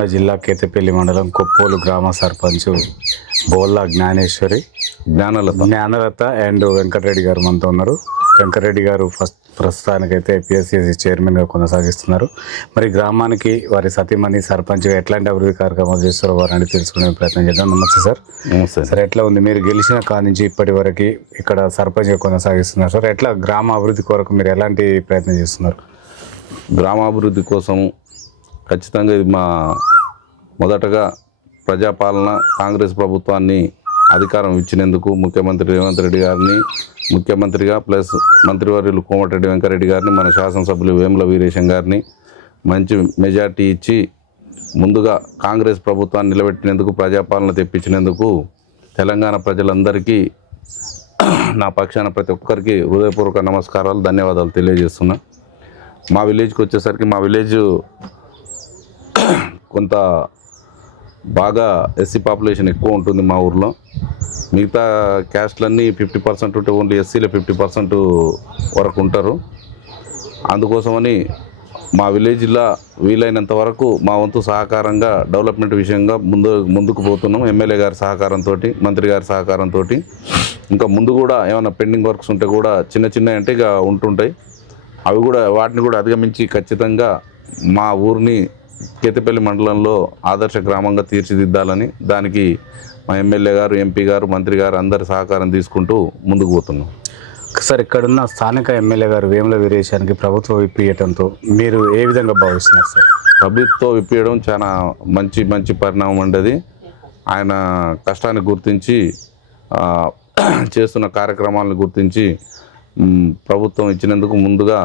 నల్గొండ జిల్లా కేతపల్లి మండలం కొప్పోలు గ్రామ సర్పంచ్ బోల్లా జ్ఞానలత అండ్ వెంకటరెడ్డి గారు మనతో ఉన్నారు. వెంకటరెడ్డి గారు ప్రస్తుతానికైతే పిఎస్సిసి చైర్మన్గా కొనసాగిస్తున్నారు. మరి గ్రామానికి వారి సతీమణి సర్పంచ్గా ఎట్లాంటి అభివృద్ధి కార్యక్రమాలు చేస్తారో వారిని తెలుసుకునే ప్రయత్నం చేద్దాం. నమస్తే సార్. నమస్తే సార్. ఎట్లా ఉంది మీరు గెలిచిన కాడి నుంచి ఇప్పటి వరకు ఇక్కడ సర్పంచ్గా కొనసాగిస్తున్నారు సార్? ఎట్లా గ్రామ అభివృద్ధి కొరకు మీరు ఎలాంటి ప్రయత్నం చేస్తున్నారు? గ్రామాభివృద్ధి కోసం ఖచ్చితంగా ఇది మొదటగా ప్రజాపాలన కాంగ్రెస్ ప్రభుత్వాన్ని అధికారం ఇచ్చినందుకు ముఖ్యమంత్రి రేవంత్ రెడ్డి గారిని ముఖ్యమంత్రిగా ప్లస్ మంత్రివర్యులు కోమటిరెడ్డి వెంకరెడ్డి గారిని మన శాసనసభ్యులు వేముల వీరేశం గారిని మంచి మెజార్టీ ఇచ్చి ముందుగా కాంగ్రెస్ ప్రభుత్వాన్ని నిలబెట్టినందుకు ప్రజాపాలన తెప్పించినందుకు తెలంగాణ ప్రజలందరికీ నా పక్షాన ప్రతి ఒక్కరికి హృదయపూర్వక నమస్కారాలు, ధన్యవాదాలు తెలియజేస్తున్నా. మా విలేజ్కి వచ్చేసరికి మా విలేజ్ కొంత బాగా ఎస్సీ పాపులేషన్ ఎక్కువ ఉంటుంది మా ఊర్లో. మిగతా క్యాస్ట్లన్నీ 50% ఉంటే ఓన్లీ ఎస్సీలో 50% వరకు ఉంటారు. అందుకోసమని మా విలేజ్లో వీలైనంత వరకు మా వంతు సహకారంగా డెవలప్మెంట్ విషయంగా ముందుకు పోతున్నాం. ఎమ్మెల్యే గారి సహకారంతో, మంత్రి గారి సహకారంతో. ఇంకా ముందు కూడా ఏమైనా పెండింగ్ వర్క్స్ ఉంటే కూడా చిన్న అంటే ఇక ఉంటుంటాయి. వాటిని కూడా అధిగమించి ఖచ్చితంగా మా ఊరిని కేతపల్లి మండలంలో ఆదర్శ గ్రామంగా తీర్చిదిద్దాలని దానికి మా ఎమ్మెల్యే గారు, ఎంపీ గారు, మంత్రి గారు అందరి సహకారం తీసుకుంటూ ముందుకు పోతున్నాం. సార్, ఇక్కడున్న స్థానిక ఎమ్మెల్యే గారు వేముల వీరేశానికి ప్రభుత్వం విప్పియటంతో మీరు ఏ విధంగా భావిస్తున్నారు సార్? ప్రభుత్వం విప్పియడం చాలా మంచి పరిణామం అండి. ఆయన కష్టాన్ని గుర్తించి చేస్తున్న కార్యక్రమాలను గుర్తించి ప్రభుత్వం ఇచ్చినందుకు ముందుగా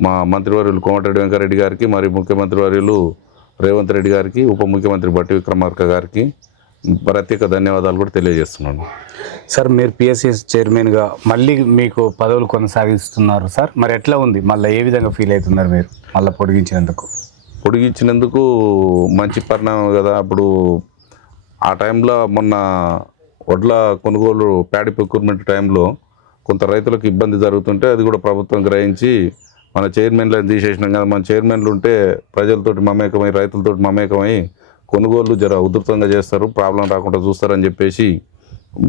మా మంత్రివర్యులు కోమటిరెడ్డి వెంకరెడ్డి గారికి, మరి ముఖ్యమంత్రి వర్యులు రేవంత్ రెడ్డి గారికి, ఉప ముఖ్యమంత్రి బట్టి విక్రమార్క గారికి ప్రత్యేక ధన్యవాదాలు కూడా తెలియజేస్తున్నాను. సార్, మీరు పిఎస్సిసి చైర్మన్గా మళ్ళీ మీకు పదవులు కొనసాగిస్తున్నారు సార్. మరి ఎట్లా ఉంది? మళ్ళీ ఏ విధంగా ఫీల్ అవుతున్నారు మీరు మళ్ళీ పొడిగించినందుకు? మంచి పరిణామం కదా. అప్పుడు ఆ టైంలో మొన్న వడ్ల కొనుగోలు ప్యాడీ ప్రొక్యూర్మెంట్ టైంలో కొంత రైతులకు ఇబ్బంది జరుగుతుంటే అది కూడా ప్రభుత్వం గ్రహించి మన చైర్మన్లను తీసేసినాం కదా. మన చైర్మన్లు ఉంటే ప్రజలతోటి మమేకమై, రైతులతోటి మమేకమై కొనుగోలు ఉధృతంగా చేస్తారు, ప్రాబ్లం రాకుండా చూస్తారని చెప్పేసి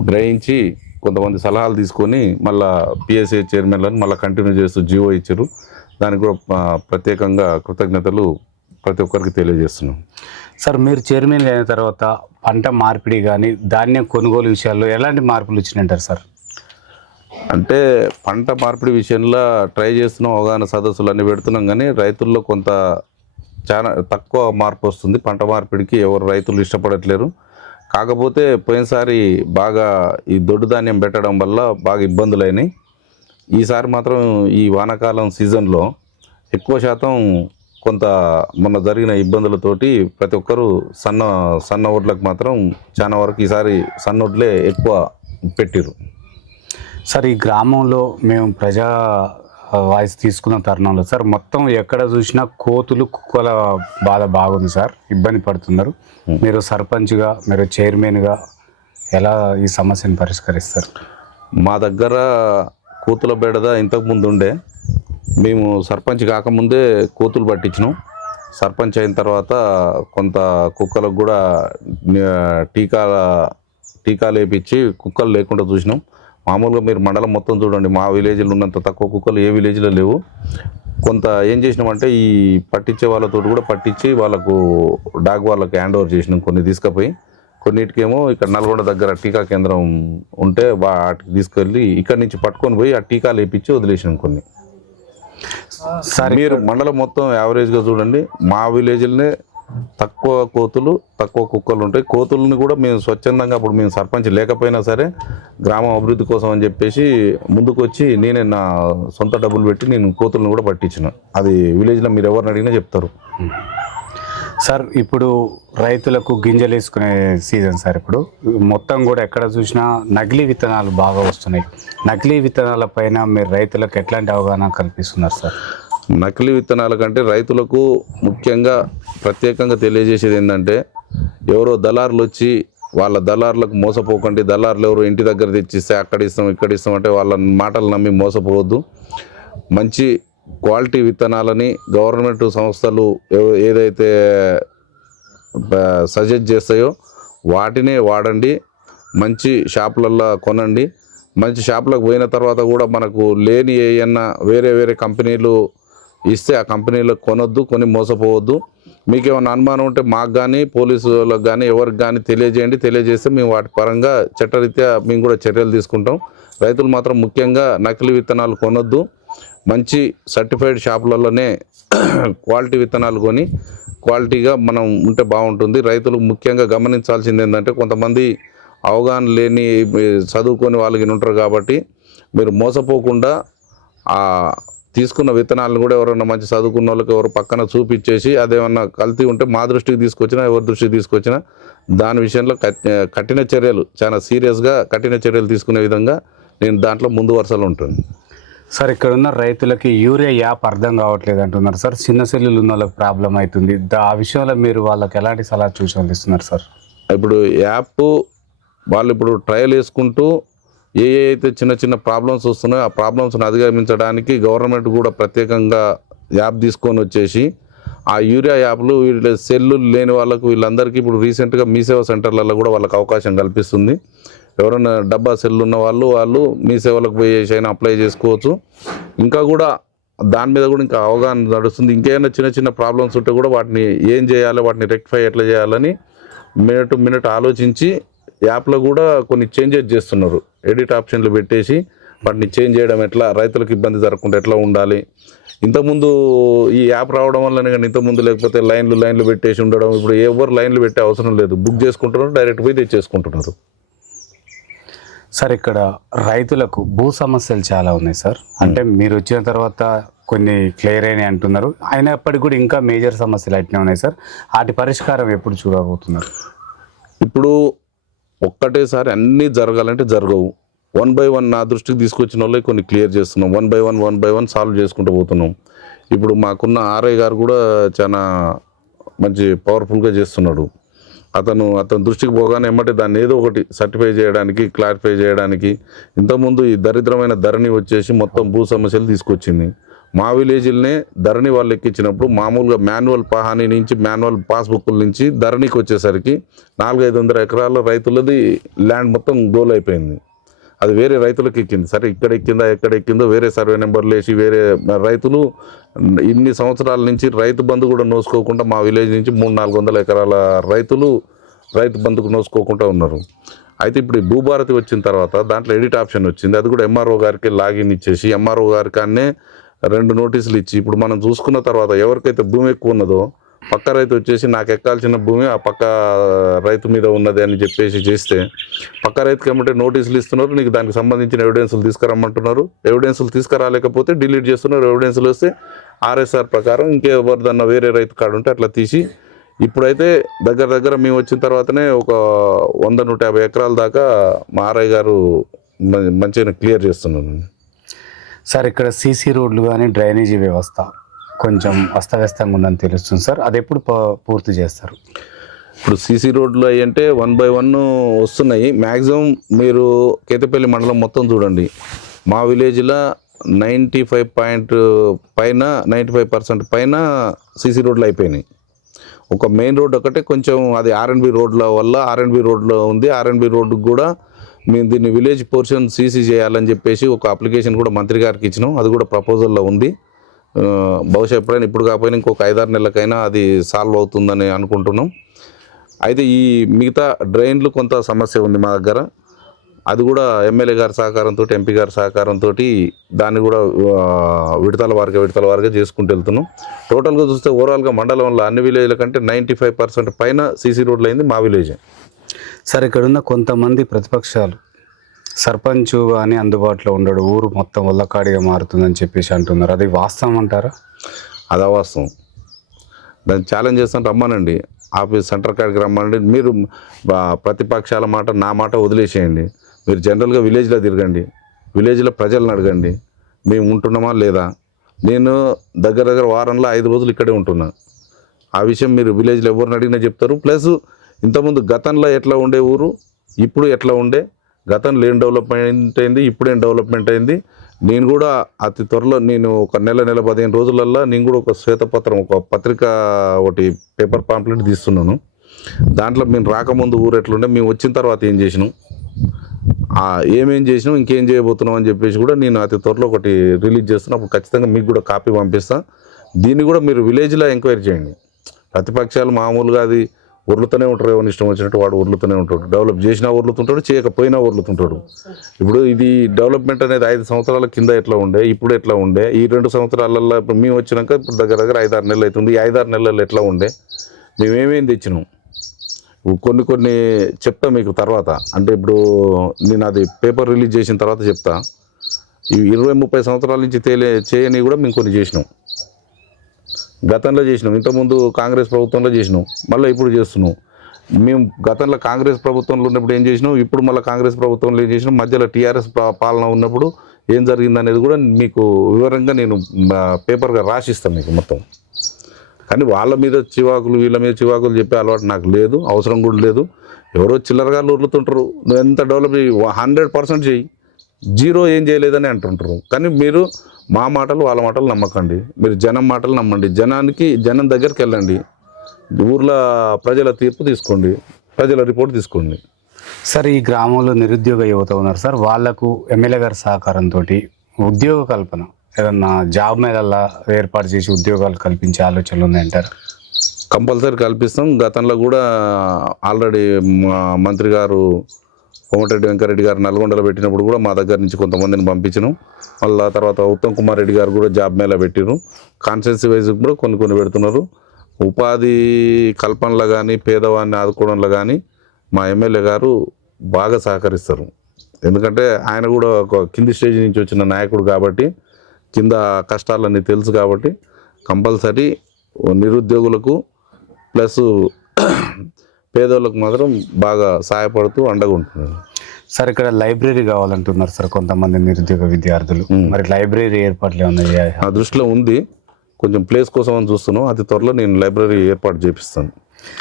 గ్రహించి కొంతమంది సలహాలు తీసుకొని మళ్ళీ పిఎస్సి చైర్మన్లను మళ్ళీ కంటిన్యూ చేస్తూ జీవో ఇచ్చారు. దానికి కూడా ప్రత్యేకంగా కృతజ్ఞతలు ప్రతి ఒక్కరికి తెలియజేస్తున్నాం. సార్, మీరు చైర్మన్ అయిన తర్వాత పంట మార్పిడి కానీ ధాన్యం కొనుగోలు విషయాల్లో ఎలాంటి మార్పులు వచ్చినాయంటారు సార్? అంటే పంట మార్పిడి విషయంలో ట్రై చేస్తున్నాం, అవగాహన సదస్సులు అన్నీ పెడుతున్నాం, కానీ రైతుల్లో కొంత చాలా తక్కువ మార్పు వస్తుంది. పంట మార్పిడికి ఎవరు రైతులు ఇష్టపడట్లేరు. కాకపోతే పోయినసారి బాగా ఈ దొడ్డు ధాన్యం పెట్టడం వల్ల బాగా ఇబ్బందులు అయినాయి. ఈసారి మాత్రం ఈ వానాకాలం సీజన్లో ఎక్కువ శాతం కొంత మొన్న జరిగిన ఇబ్బందులతోటి ప్రతి ఒక్కరూ సన్న వడ్లకు మాత్రం చాలా వరకు ఈసారి సన్న వడ్లే ఎక్కువ పెట్టిరు. సార్, ఈ గ్రామంలో మేము ప్రజా వాయిస్ తీసుకున్న తరుణంలో సార్ మొత్తం ఎక్కడ చూసినా కోతులు, కుక్కల బాధ బాగుంది సార్. ఇబ్బంది పడుతున్నారు. మీరు సర్పంచ్గా, మీరు చైర్మన్గా ఎలా ఈ సమస్యను పరిష్కరిస్తారు? మా దగ్గర కోతుల బెడద ఇంతకుముందు ఉండే. మేము సర్పంచ్ కాకముందే కోతులు పట్టించినాం. సర్పంచ్ అయిన తర్వాత కొంత కుక్కలకు కూడా టీకాలు వేయించి కుక్కలు లేకుండా చూసినాం. మామూలుగా మీరు మండలం మొత్తం చూడండి, మా విలేజ్లో ఉన్నంత తక్కువ కుక్కలు ఏ విలేజ్లో లేవు. కొంత ఏం చేసినామంటే ఈ పట్టించే వాళ్ళతో కూడా పట్టించి వాళ్ళకు వాళ్ళకి హ్యాండ్ ఓవర్ చేసినాం. కొన్ని తీసుకుపోయి కొన్నిటికేమో ఇక్కడ నల్గొండ దగ్గర టీకా కేంద్రం ఉంటే వాటికి తీసుకెళ్ళి ఇక్కడి నుంచి పట్టుకొని పోయి ఆ టీకాలు వేయించి వదిలేసినాం కొన్ని. మీరు మండలం మొత్తం యావరేజ్గా చూడండి, మా విలేజ్లోనే తక్కువ కోతులు, తక్కువ కుక్కలు ఉంటాయి. కోతులను కూడా మేము స్వచ్ఛందంగా అప్పుడు మేము సర్పంచ్ లేకపోయినా సరే గ్రామం అభివృద్ధి కోసం అని చెప్పేసి ముందుకు వచ్చి నేనే నా సొంత డబ్బులు పెట్టి నేను కోతులను కూడా పట్టించిన. అది విలేజ్లో మీరు ఎవరిని అడిగినా చెప్తారు. సార్, ఇప్పుడు రైతులకు గింజలు వేసుకునే సీజన్ సార్. ఇప్పుడు మొత్తం కూడా ఎక్కడ చూసినా నకిలీ విత్తనాలు బాగా వస్తున్నాయి. నకిలీ విత్తనాల పైన మీరు రైతులకు ఎట్లాంటి అవగాహన కల్పిస్తున్నారు సార్? నకిలీ విత్తనాల కంటే రైతులకు ముఖ్యంగా ప్రత్యేకంగా తెలియజేసేది ఏంటంటే, ఎవరో దళారులు వచ్చి వాళ్ళ దళారులకు మోసపోకండి. దళారులు ఎవరు ఇంటి దగ్గర తెచ్చిస్తే అక్కడ ఇస్తాం ఇక్కడ ఇస్తాం అంటే వాళ్ళ మాటలు నమ్మి మోసపోవద్దు. మంచి క్వాలిటీ విత్తనాలని గవర్నమెంట్ సంస్థలు ఏదైతే సజెస్ట్ చేస్తాయో వాటినే వాడండి. మంచి షాపులల్లో కొనండి. మంచి షాపులకు పోయిన తర్వాత కూడా మనకు లేని ఏమన్నా వేరే వేరే కంపెనీలు ఇస్తే ఆ కంపెనీలకు కొనొద్దు, కొని మోసపోవద్దు. మీకు ఏమైనా అనుమానం ఉంటే మాకు కానీ పోలీసు వాళ్ళకి కానీ ఎవరికి కానీ తెలియజేయండి. తెలియజేస్తే మేము వాటి పరంగా చట్టరీత్యా మేము కూడా చర్యలు తీసుకుంటాం. రైతులు మాత్రం ముఖ్యంగా నకిలీ విత్తనాలు కొనొద్దు. మంచి సర్టిఫైడ్ షాపులలోనే క్వాలిటీ విత్తనాలు కొని క్వాలిటీగా మనం ఉంటే బాగుంటుంది. రైతులు ముఖ్యంగా గమనించాల్సింది ఏంటంటే కొంతమంది అవగాహన లేని చదువుకొని వాళ్ళకి ఉంటారు కాబట్టి మీరు మోసపోకుండా ఆ తీసుకున్న విత్తనాలను కూడా ఎవరైనా మంచి చదువుకున్న వాళ్ళకి ఎవరు పక్కన చూపించేసి అదేమన్నా కల్తీ ఉంటే మా దృష్టికి తీసుకొచ్చినా ఎవరి దృష్టికి తీసుకొచ్చినా దాని విషయంలో కఠిన చర్యలు చాలా సీరియస్గా కఠిన చర్యలు తీసుకునే విధంగా నేను దాంట్లో ముందు వరుసలో ఉంటాను. సార్ ఇక్కడ ఉన్న రైతులకి యూరియా యాప్ అర్థం కావట్లేదు అంటున్నారు సార్. చిన్న సెల్లులు ఉన్న వాళ్ళకి ప్రాబ్లం అవుతుంది. ఆ విషయంలో మీరు వాళ్ళకి ఎలాంటి సలహా సూచనలు ఇస్తున్నారు సార్? ఇప్పుడు యాప్ వాళ్ళు ఇప్పుడు ట్రయల్ వేసుకుంటూ ఏ అయితే చిన్న చిన్న ప్రాబ్లమ్స్ వస్తున్నాయో ఆ ప్రాబ్లమ్స్ని అధిగమించడానికి గవర్నమెంట్ కూడా ప్రత్యేకంగా యాప్ తీసుకొని వచ్చేసి ఆ యూరియా యాప్లు వీళ్ళ సెల్లు లేని వాళ్ళకు వీళ్ళందరికీ ఇప్పుడు రీసెంట్గా మీ సేవా సెంటర్లలో కూడా వాళ్ళకి అవకాశం కల్పిస్తుంది. ఎవరైనా డబ్బా సెల్లు ఉన్న వాళ్ళు మీ సేవలకు పోయి అయినా అప్లై చేసుకోవచ్చు. ఇంకా కూడా దాని మీద కూడా ఇంకా అవగాహన నడుస్తుంది. ఇంకేమైనా చిన్న చిన్న ప్రాబ్లమ్స్ ఉంటే కూడా వాటిని ఏం చేయాలి, వాటిని రెక్టిఫై ఎట్లా చేయాలని మినిట్ టు మినిట్ ఆలోచించి యాప్లో కూడా కొన్ని చేంజెస్ చేస్తున్నారు. ఎడిట్ ఆప్షన్లు పెట్టేసి వాటిని చేంజ్ చేయడం ఎట్లా, రైతులకు ఇబ్బంది జరగకుండా ఎట్లా ఉండాలి. ఇంతకుముందు ఈ యాప్ రావడం వల్లనే కానీ ఇంతకుముందు లేకపోతే లైన్లు పెట్టేసి ఉండడం. ఇప్పుడు ఎవరు లైన్లు పెట్టే అవసరం లేదు, బుక్ చేసుకుంటున్నారు, డైరెక్ట్ పోయి తెచ్చేసుకుంటున్నారు. సార్ ఇక్కడ రైతులకు భూ సమస్యలు చాలా ఉన్నాయి సార్. అంటే మీరు వచ్చిన తర్వాత కొన్ని క్లియర్ అయినాయి అంటున్నారు, అయినప్పటికీ కూడా ఇంకా మేజర్ సమస్యలు అట్నే ఉన్నాయి సార్. వాటి పరిష్కారం ఎప్పుడు చూడబోతున్నారు? ఇప్పుడు ఒక్కటేసారి అన్నీ జరగాలంటే జరగవు. 1 by 1 నా దృష్టికి తీసుకొచ్చిన వాళ్ళే కొన్ని క్లియర్ చేస్తున్నాం. 1 by 1 సాల్వ్ చేసుకుంటూ పోతున్నాం. ఇప్పుడు మాకున్న ఆర్ఐ గారు కూడా చాలా మంచి పవర్ఫుల్గా చేస్తున్నాడు. అతను దృష్టికి పోగానే ఎమ్మటే దాన్ని ఏదో ఒకటి సర్టిఫై చేయడానికి, క్లారిఫై చేయడానికి. ఇంతకుముందు ఈ దరిద్రమైన ధరణి వచ్చేసి మొత్తం భూ సమస్యలు తీసుకొచ్చింది. మా విలేజ్లనే ధరణి వాళ్ళు ఎక్కించినప్పుడు మామూలుగా మాన్యువల్ పహానీ నుంచి మాన్యువల్ పాస్బుక్ల నుంచి ధరణికి వచ్చేసరికి 400-500 ఎకరాల రైతులది ల్యాండ్ మొత్తం గోల్ అయిపోయింది. అది వేరే రైతులకు ఎక్కింది. సరే ఇక్కడ ఎక్కిందో వేరే సర్వే నెంబర్లు వేసి వేరే రైతులు ఇన్ని సంవత్సరాల నుంచి రైతు బంధు కూడా నోసుకోకుండా మా విలేజ్ నుంచి 300-400 ఎకరాల రైతులు రైతు బంధుకు నోసుకోకుండా ఉన్నారు. అయితే ఇప్పుడు ఈ భూభారతి వచ్చిన తర్వాత దాంట్లో ఎడిట్ ఆప్షన్ వచ్చింది. అది కూడా ఎంఆర్ఓ గారికి లాగిన్ ఇచ్చేసి ఎంఆర్ఓ గారికి అన్నే 2 నోటీసులు ఇచ్చి ఇప్పుడు మనం చూసుకున్న తర్వాత ఎవరికైతే భూమి ఎక్కువ ఉన్నదో పక్క రైతు వచ్చేసి నాకు ఎక్కాల్సిన భూమి ఆ పక్క రైతు మీద ఉన్నది అని చెప్పేసి చేస్తే పక్క రైతుకి ఏమంటే నోటీసులు ఇస్తున్నారు, నీకు దానికి సంబంధించిన ఎవిడెన్సులు తీసుకురమ్మంటున్నారు. ఎవిడెన్సులు తీసుకురాలేకపోతే డిలీట్ చేస్తున్నారు. ఎవిడెన్సులు వస్తే ఆర్ఎస్ఆర్ ప్రకారం ఇంకెవరిదన్నా వేరే రైతు కాడు ఉంటే అట్లా తీసి ఇప్పుడైతే దగ్గర మేము వచ్చిన తర్వాతనే ఒక 100-150 ఎకరాల దాకా మా ఆర్ఐ గారు మంచిగా క్లియర్ చేస్తున్నాను. సార్ ఇక్కడ సీసీ రోడ్లు కానీ డ్రైనేజీ వ్యవస్థ కొంచెం అస్తవ్యస్తంగా ఉందని తెలుస్తుంది సార్. అది ఎప్పుడు పూర్తి చేస్తారు? ఇప్పుడు సీసీ రోడ్లు అవి అంటే 1 by 1 వస్తున్నాయి. మ్యాక్సిమం మీరు కేతపల్లి మండలం మొత్తం చూడండి, మా విలేజ్లో 95% పైన సీసీ రోడ్లు అయిపోయినాయి. ఒక మెయిన్ రోడ్ ఒకటే కొంచెం అది ఆర్ఎన్బి రోడ్ల వల్ల ఆర్ఎన్బి రోడ్లో ఉంది. ఆర్ఎన్బి రోడ్డుకు కూడా మేము దీన్ని విలేజ్ పోర్షన్ సీసీ చేయాలని చెప్పేసి ఒక అప్లికేషన్ కూడా మంత్రి గారికి ఇచ్చినాం. అది కూడా ప్రపోజల్లో ఉంది. బహుశా ఎప్పుడైనా ఇప్పుడు కాకపోయినా ఇంకొక 5-6 నెలలకైనా అది సాల్వ్ అవుతుందని అనుకుంటున్నాం. అయితే ఈ మిగతా డ్రైన్లు కొంత సమస్య ఉంది మా దగ్గర. అది కూడా ఎమ్మెల్యే గారి సహకారంతో, ఎంపీ గారి సహకారంతో దాన్ని కూడా విడతల వారిగా చేసుకుంటూ వెళ్తున్నాం. టోటల్గా చూస్తే ఓవరాల్గా మండలంలో అన్ని విలేజ్ల కంటే 95% పైన సీసీ రోడ్లు అయింది మా విలేజే. సార్ ఇక్కడ ఉన్న కొంతమంది ప్రతిపక్షాలు సర్పంచ్ కానీ అందుబాటులో ఉండడు, ఊరు మొత్తం వల్లకాడిగా మారుతుందని చెప్పేసి అంటున్నారు. అది వాస్తవం అంటారా? అది అవాస్తవం. దాన్ని ఛాలెంజ్ చేస్తాను, రమ్మనండి ఆఫీస్ సెంటర్ కాడికి రమ్మనండి. మీరు ప్రతిపక్షాల మాట నా మాట వదిలేసేయండి. మీరు జనరల్గా విలేజ్లో తిరగండి, విలేజ్లో ప్రజలను అడగండి మేము ఉంటున్నామా లేదా. నేను దగ్గర వారంలో 5 రోజులు ఇక్కడే ఉంటున్నా. ఆ విషయం మీరు విలేజ్లో ఎవరిని అడిగినా చెప్తారు. ప్లస్ ఇంతకుముందు గతంలో ఎట్లా ఉండే ఊరు, ఇప్పుడు ఎట్లా ఉండే, గతంలో ఏం డెవలప్మెంట్ అయింది, ఇప్పుడేం డెవలప్మెంట్ అయింది. నేను కూడా అతి త్వరలో నేను ఒక నెల 15 రోజులల్లో నేను కూడా ఒక శ్వేతపత్రం, ఒక పత్రిక, ఒకటి పేపర్ పాంప్లెట్ తీస్తున్నాను. దాంట్లో మేము రాకముందు ఊరు ఎట్లుండే, మేము వచ్చిన తర్వాత ఏం చేసినాం, ఏమేం చేసినాం, ఇంకేం చేయబోతున్నాం అని చెప్పేసి కూడా నేను అతి త్వరలో ఒకటి రిలీజ్ చేస్తున్నా. అప్పుడు ఖచ్చితంగా మీకు కూడా కాపీ పంపిస్తాను. దీన్ని కూడా మీరు విలేజ్లో ఎంక్వైరీ చేయండి. ప్రతిపక్షాలు మామూలుగా అది ఉర్లుతూనే ఉంటారు, ఎవరిని ఇష్టం వచ్చినట్టు వాడు ఉర్లుతూనే ఉంటాడు. డెవలప్ చేసినా ఉర్లుతుంటాడు, చేయకపోయినా ఉర్లుతుంటాడు. ఇప్పుడు ఇది డెవలప్మెంట్ అనేది 5 సంవత్సరాల కింద ఎట్లా ఉండే, ఇప్పుడు ఎట్లా ఉండే, ఈ 2 సంవత్సరాలలో ఇప్పుడు మేము వచ్చినాక ఇప్పుడు దగ్గర 5-6 నెలలు అవుతుంది. ఈ 5-6 నెలలు ఎట్లా ఉండే, మేమేమేమి తెచ్చినాం కొన్ని చెప్తా మీకు తర్వాత. అంటే ఇప్పుడు నేను అది పేపర్ రిలీజ్ చేసిన తర్వాత చెప్తా. ఈ 20-30 సంవత్సరాల నుంచి చేయని కూడా మేము కొన్ని చేసినాం. గతంలో చేసినాం, ఇంతకుముందు కాంగ్రెస్ ప్రభుత్వంలో చేసినాం, మళ్ళీ ఇప్పుడు చేస్తున్నాం. మేము గతంలో కాంగ్రెస్ ప్రభుత్వంలో ఉన్నప్పుడు ఏం చేసినాం, ఇప్పుడు మళ్ళీ కాంగ్రెస్ ప్రభుత్వంలో ఏం చేసినాం, మధ్యలో టీఆర్ఎస్ పాలన ఉన్నప్పుడు ఏం జరిగింది అనేది కూడా మీకు వివరంగా నేను పేపర్గా రాసిస్తాను మీకు మొత్తం. కానీ వాళ్ళ మీద చివాకులు, వీళ్ళ మీద చివాకులు చెప్పే అలవాటు నాకు లేదు, అవసరం కూడా లేదు. ఎవరో చిల్లరగా ఉరులుతుంటారు. నువ్వు ఎంత డెవలప్ 100% చేయి, 0 ఏం చేయలేదని అంటుంటారు. కానీ మీరు మా మాటలు వాళ్ళ మాటలు నమ్మకండి, మీరు జనం మాటలు నమ్మండి. జనం దగ్గరికి వెళ్ళండి, ఊర్లో ప్రజల తీర్పు తీసుకోండి, ప్రజల రిపోర్ట్ తీసుకోండి. సార్ ఈ గ్రామంలో నిరుద్యోగ యువత ఉన్నారు సార్, వాళ్లకు ఎమ్మెల్యే గారి సహకారంతో ఉద్యోగ కల్పన ఏదన్నా జాబ్ మేళాల్లో ఏర్పాటు చేసి ఉద్యోగాలు కల్పించే ఆలోచనలు ఉన్నాయంటారు? కంపల్సరీ కల్పిస్తాం. గతంలో కూడా ఆల్రెడీ మా మంత్రి గారు కోమటిరెడ్డి వెంకరెడ్డి గారు నల్గొండలో పెట్టినప్పుడు కూడా మా దగ్గర నుంచి కొంతమందిని పంపించినాం. మళ్ళీ తర్వాత ఉత్తమ్ కుమార్ రెడ్డి గారు కూడా జాబ్ మేళా పెట్టినారు. కాన్స్టిట్యున్సీ వైజ్ కూడా కొన్ని పెడుతున్నారు. ఉపాధి కల్పనలో కానీ పేదవాడిని ఆదుకోవడంలో కానీ మా ఎమ్మెల్యే గారు బాగా సహకరిస్తారు. ఎందుకంటే ఆయన కూడా ఒక కింది స్టేజ్ నుంచి వచ్చిన నాయకుడు కాబట్టి, కింద కష్టాలన్నీ తెలుసు కాబట్టి కంపల్సరీ నిరుద్యోగులకు ప్లస్ పేదోళ్ళకు మాత్రం బాగా సహాయపడుతూ అండగా ఉంటున్నారు. సార్ ఇక్కడ లైబ్రరీ కావాలంటున్నారు సార్ కొంతమంది నిరుద్యోగ విద్యార్థులు, మరి లైబ్రరీ ఏర్పాట్లు ఏమన్నా నా దృష్టిలో ఉంది. కొంచెం ప్లేస్ కోసం అని చూస్తున్నాం. అతి త్వరలో నేను లైబ్రరీ ఏర్పాటు చేపిస్తాను.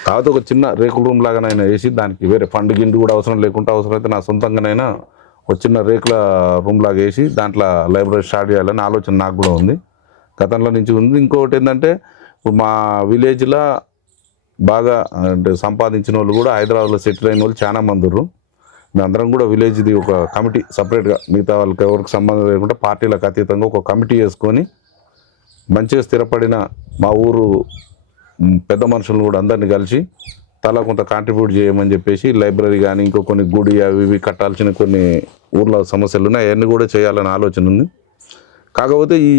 కాకపోతే ఒక చిన్న రేకుల రూమ్ లాగానైనా వేసి దానికి వేరే ఫండ్ గిండు కూడా అవసరం లేకుండా, అవసరమైతే నా సొంతంగానైనా ఒక చిన్న రేకుల రూమ్ లాగా వేసి దాంట్లో లైబ్రరీ స్టార్ట్ చేయాలని ఆలోచన నాకు కూడా ఉంది, గతంలో నుంచి ఉంది. ఇంకొకటి ఏంటంటే ఇప్పుడు మా విలేజ్లో బాగా అంటే సంపాదించిన వాళ్ళు కూడా హైదరాబాద్లో సెటిల్ అయిన వాళ్ళు చాలా మంది ఉన్నారు. మేమందరం కూడా విలేజ్ది ఒక కమిటీ సపరేట్గా, మిగతా వాళ్ళకి ఎవరికి సంబంధం లేకుండా పార్టీలకు అతీతంగా ఒక కమిటీ వేసుకొని మంచిగా స్థిరపడిన మా ఊరు పెద్ద మనుషులను కూడా అందరినీ కలిసి తలా కొంత కాంట్రిబ్యూట్ చేయమని చెప్పేసి లైబ్రరీ కానీ ఇంకో కొన్ని గుడి అవి ఇవి కట్టాల్సిన కొన్ని ఊర్లో సమస్యలు ఉన్నాయి, అవన్నీ కూడా చేయాలని ఆలోచన ఉంది. కాకపోతే ఈ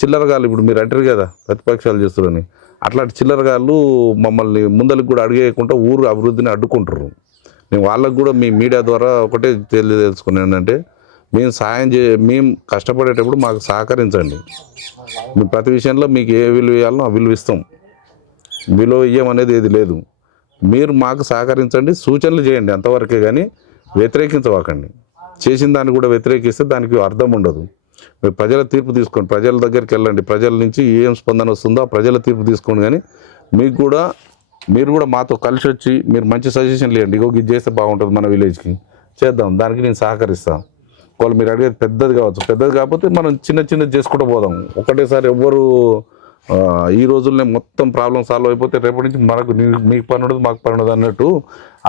చిల్లరగాళ్ళు ఇప్పుడు మీరు అంటారు కదా ప్రతిపక్షాలు చేస్తారని, అట్లాంటి చిల్లరగాళ్ళు మమ్మల్ని ముందరికి కూడా అడిగేయకుండా ఊరు అభివృద్ధిని అడ్డుకుంటారు. మేము వాళ్ళకు కూడా మీ మీడియా ద్వారా ఒకటే తెలుసుకున్నాను ఏంటంటే, మేము కష్టపడేటప్పుడు మాకు సహకరించండి. మేము ప్రతి విషయంలో మీకు ఏ విలువ ఇవ్వాలో ఆ విలువ ఇస్తాం, విలువ ఇవ్వమనేది ఏది లేదు. మీరు మాకు సహకరించండి, సూచనలు చేయండి అంతవరకే, కానీ వ్యతిరేకించవాకండి. చేసిన దాన్ని కూడా వ్యతిరేకిస్తే దానికి అర్థం ఉండదు. మీరు ప్రజల తీర్పు తీసుకోండి, ప్రజల దగ్గరికి వెళ్ళండి, ప్రజల నుంచి ఏం స్పందన వస్తుందో ఆ ప్రజల తీర్పు తీసుకోండి. కానీ మీరు కూడా మాతో కలిసి వచ్చి మీరు మంచి సజెషన్లు ఇవ్వండి, ఇది చేస్తే బాగుంటుంది మన విలేజ్కి, చేద్దాం, దానికి నేను సహకరిస్తాను. వాళ్ళు మీరు అడిగేది పెద్దది కావచ్చు, పెద్దది కాకపోతే మనం చిన్నది చేసుకుంటూ పోదాం. ఒకటేసారి ఎవ్వరు ఈ రోజుల్లో మొత్తం ప్రాబ్లం సాల్వ్ అయిపోతే రేపటి నుంచి మీకు పని ఉండదు మాకు పని ఉండదు అన్నట్టు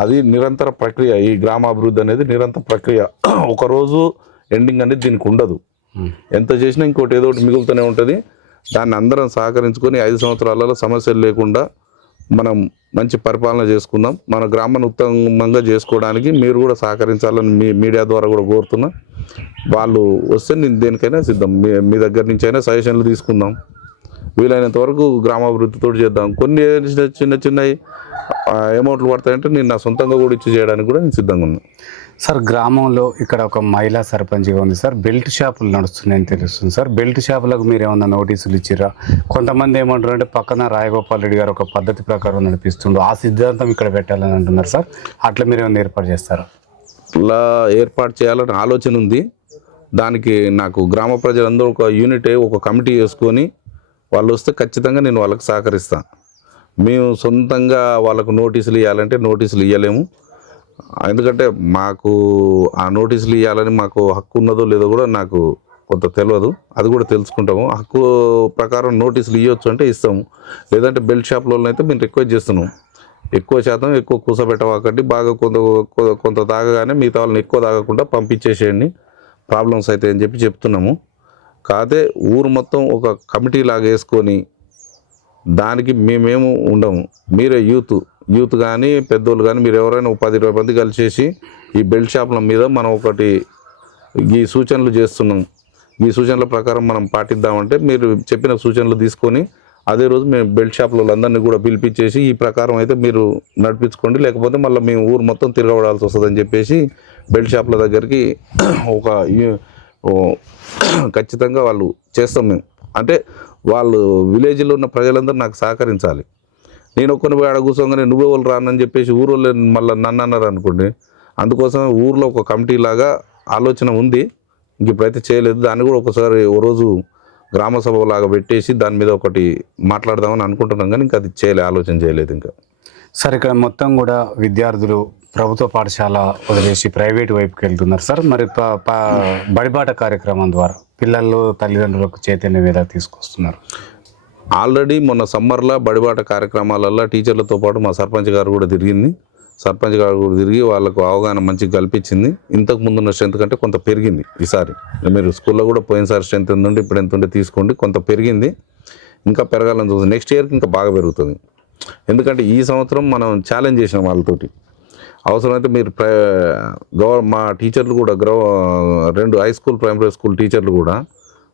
అది నిరంతర ప్రక్రియ. ఈ గ్రామాభివృద్ధి అనేది నిరంతర ప్రక్రియ, ఒకరోజు ఎండింగ్ అనేది దీనికి ఉండదు. ఎంత చేసినా ఇంకోటి ఏదో ఒకటి మిగులుతూనే ఉంటుంది. దాన్ని అందరం సహకరించుకొని 5 సంవత్సరాలలో సమస్యలు లేకుండా మనం మంచి పరిపాలన చేసుకుందాం. మన గ్రామాన్ని ఉత్తమంగా చేసుకోవడానికి మీరు కూడా సహకరించాలని మీడియా ద్వారా కూడా కోరుతున్నా. వాళ్ళు వస్తే నేను దేనికైనా సిద్ధం, మీ దగ్గర నుంచి అయినా సజెషన్లు తీసుకుందాం. వీలైనంత వరకు గ్రామాభివృద్ధితో చేద్దాం. కొన్ని చిన్న అమౌంట్లు పడతాయంటే నేను నా సొంతంగా కూడా ఇచ్చి చేయడానికి కూడా నేను సిద్ధంగా ఉన్నాను. సార్ గ్రామంలో ఇక్కడ ఒక మహిళా సర్పంచ్గా ఉంది సార్, బెల్ట్ షాపులు నడుస్తున్నాయని తెలుస్తుంది సార్. బెల్ట్ షాపులకు మీరు ఏమన్నా నోటీసులు ఇచ్చిరా? కొంతమంది ఏమంటారు అంటే పక్కన రాయగోపాల్ రెడ్డి గారు ఒక పద్ధతి ప్రకారం నడిపిస్తుండ్రు, ఆ సిద్ధాంతం ఇక్కడ పెట్టాలని అంటున్నారు సార్. అట్లా మీరు ఏమైనా ఏర్పాటు చేస్తారా? అట్లా ఏర్పాటు చేయాలని ఆలోచన ఉంది. దానికి నాకు గ్రామ ప్రజలందరూ ఒక యూనిట్ ఒక కమిటీ వేసుకొని వాళ్ళు వస్తే ఖచ్చితంగా నేను వాళ్ళకి సహకరిస్తాను. మేము సొంతంగా వాళ్ళకు నోటీసులు ఇవ్వాలంటే నోటీసులు ఇవ్వలేము. ఎందుకంటే మాకు ఆ నోటీసులు ఇవ్వాలని మాకు హక్కు ఉన్నదో లేదో కూడా నాకు కొంత తెలియదు, అది కూడా తెలుసుకుంటాము. హక్కు ప్రకారం నోటీసులు ఇవ్వచ్చు అంటే ఇస్తాము, లేదంటే బెల్ట్ షాప్లో అయితే మేము రిక్వెస్ట్ చేస్తున్నాం. ఎక్కువ శాతం ఎక్కువ కూసబెట్టవాకండి, బాగా కొంత తాగగానే మిగతా వాళ్ళని ఎక్కువ తాగకుండా పంపించేసేయండి, ప్రాబ్లమ్స్ అయితే అని చెప్పి చెప్తున్నాము. కాకపోతే ఊరు మొత్తం ఒక కమిటీ లాగా వేసుకొని దానికి మేమేము ఉండము, మీరే యూత్ కానీ పెద్దోళ్ళు కానీ మీరు ఎవరైనా 10-20 మంది కలిసేసి ఈ బెల్ట్ షాపుల మీద మనం ఒకటి ఈ సూచనలు చేస్తున్నాం, ఈ సూచనల ప్రకారం మనం పాటిద్దామంటే మీరు చెప్పిన సూచనలు తీసుకొని అదే రోజు మేము బెల్ట్ షాపుల వాళ్ళందరినీ కూడా పిలిపించేసి ఈ ప్రకారం అయితే మీరు నడిపించుకోండి, లేకపోతే మళ్ళీ మేము ఊరు మొత్తం తిరగబడాల్సి వస్తుందని చెప్పేసి బెల్ట్ షాపుల దగ్గరికి ఒక ఖచ్చితంగా వాళ్ళు చేస్తాం మేము. అంటే వాళ్ళు విలేజ్లో ఉన్న ప్రజలందరూ నాకు సహకరించాలి. నేను ఒక్కని పోయి ఆడ కూర్చోగానే నువ్వే వాళ్ళు రానని చెప్పేసి ఊరు వాళ్ళు మళ్ళీ నన్ను అన్నారు అనుకోండి. అందుకోసం ఊర్లో ఒక కమిటీ లాగా ఆలోచన ఉంది, ఇంక ఇప్పుడైతే చేయలేదు. దాన్ని కూడా ఒకసారి ఓ రోజు గ్రామ సభ లాగా పెట్టేసి దాని మీద ఒకటి మాట్లాడదామని అనుకుంటున్నాం, కానీ ఇంకా అది ఆలోచన చేయలేదు ఇంకా. సార్ ఇక్కడ మొత్తం కూడా విద్యార్థులు ప్రభుత్వ పాఠశాల వదిలేసి ప్రైవేట్ వైపుకి వెళ్తున్నారు సార్. మరి బడిబాట కార్యక్రమం ద్వారా పిల్లలు తల్లిదండ్రులకు చైతన్యం ఎలా తీసుకొస్తున్నారు? ఆల్రెడీ మొన్న సమ్మర్లో బడిబాట కార్యక్రమాలల్లో టీచర్లతో పాటు మా సర్పంచ్ గారు కూడా తిరిగి వాళ్ళకు అవగాహన మంచిగా కల్పించింది. ఇంతకు ముందున్న స్ట్రెంత్ కంటే కొంత పెరిగింది ఈసారి. మీరు స్కూల్లో కూడా పోయినసారి స్ట్రెంత్ ఎంత ఉంటే ఇప్పుడు ఎంత ఉంటే తీసుకోండి, కొంత పెరిగింది, ఇంకా పెరగాలని చూస్తుంది. నెక్స్ట్ ఇయర్కి ఇంకా బాగా పెరుగుతుంది. ఎందుకంటే ఈ సంవత్సరం మనం ఛాలెంజ్ చేసినాం వాళ్ళతోటి. అవసరమైతే మీరు మా టీచర్లు కూడా 2 హై స్కూల్ ప్రైమరీ స్కూల్ టీచర్లు కూడా